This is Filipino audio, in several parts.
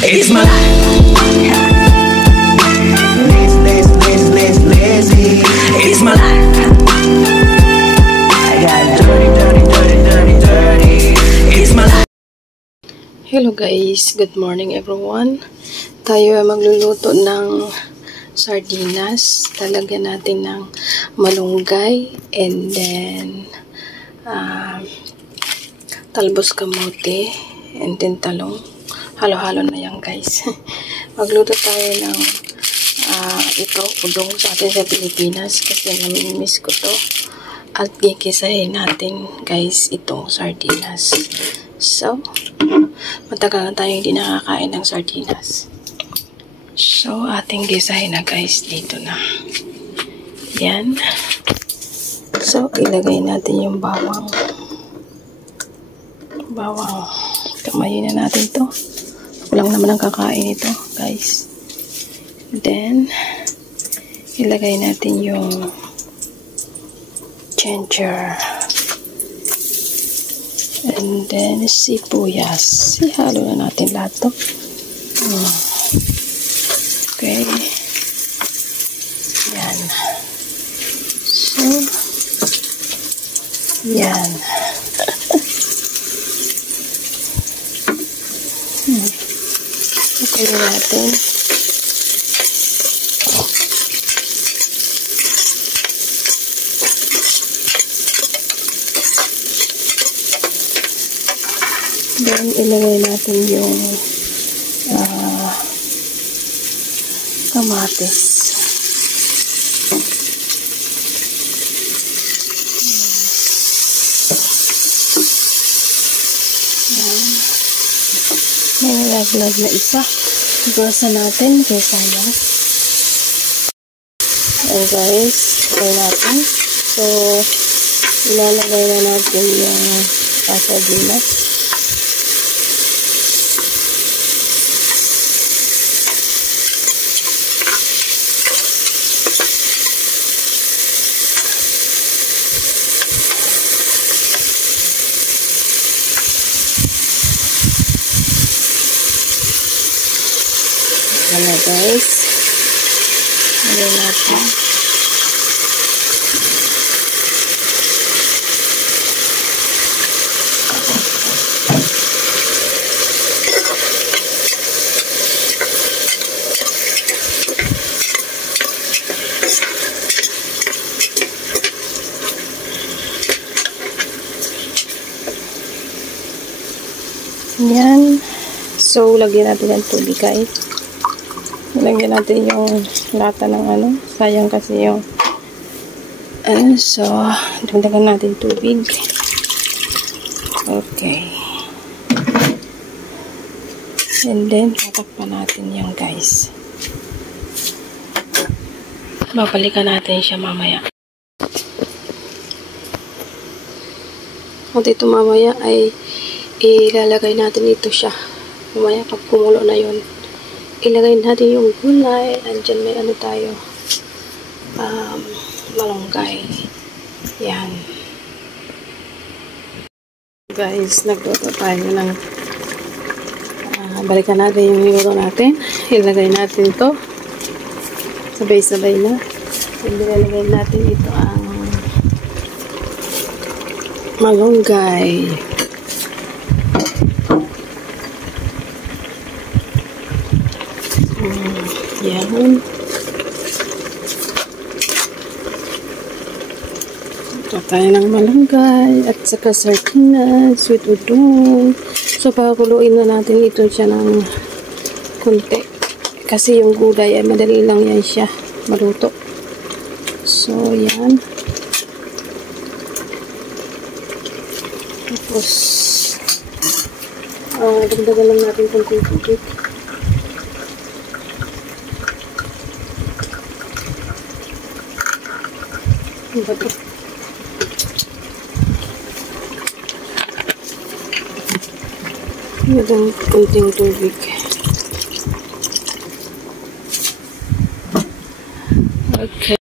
It's my life. Lazy. It's my life. I got dirty. It's my life. Hello guys, good morning everyone. Tayo ay magluluto ng sardinas. Talagyan natin ng malunggay and then talbos kamote and then talong. Halo-halo na yan guys. Magluto tayo ng ito, udong sa atin sa Pilipinas kasi namimiss ko to. At gigisahin natin guys itong sardinas. So, matagal na tayo hindi nakakain ng sardinas. So, ating gisahin na guys dito na. Yan. So, ilagay natin yung bawang. Kamayin na natin to. Walang naman ang kakain ito guys. Then, ilagay natin yung ginger. And then, sibuyas. Ihalo na natin lahat to. Okay. Yan. So, yan. Okay natin. Then, ilagay natin yung kamatis. May nalaglag na isa. Iwasan natin kaysa yan. Ayan guys, ilagay natin. So, ilalagay na natin yung sardinas. Ano guys, lagyan natin. Yan. So, lagyan natin ng tubig guys. Lagyan natin yung lata ng sayang kasi yung so, dagdagan natin tubig. Okay. And then, tatakpan natin yan guys. Babalikan natin siya mamaya. At ito mamaya ay ilalagay natin ito siya. Mamaya pag kumulo na yun, ilagay natin yung gulay. Andyan may tayo. Malunggay. Yan. Guys, nagluto tayo ng balikan natin yung niluto natin. Ilagay natin to. Sabay-sabay na. Ilagay natin ito ang malunggay. Yan. Ito tayo ng malunggay at saka sardinas, sweet udong. So, pakuluin na natin ito siya ng konti. Kasi yung gulay ay madali lang yan siya maluto. So, yan. Tapos, dagdagan lang natin konting tubig. Yung kunting tubig. Okay.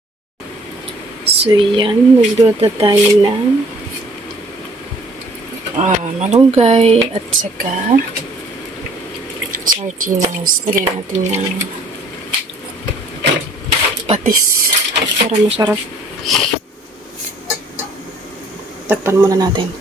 So, yan. Magluto tayo ng malunggay at saka sardinas. Lagyan natin ng patis para masarap. Takpan muna natin.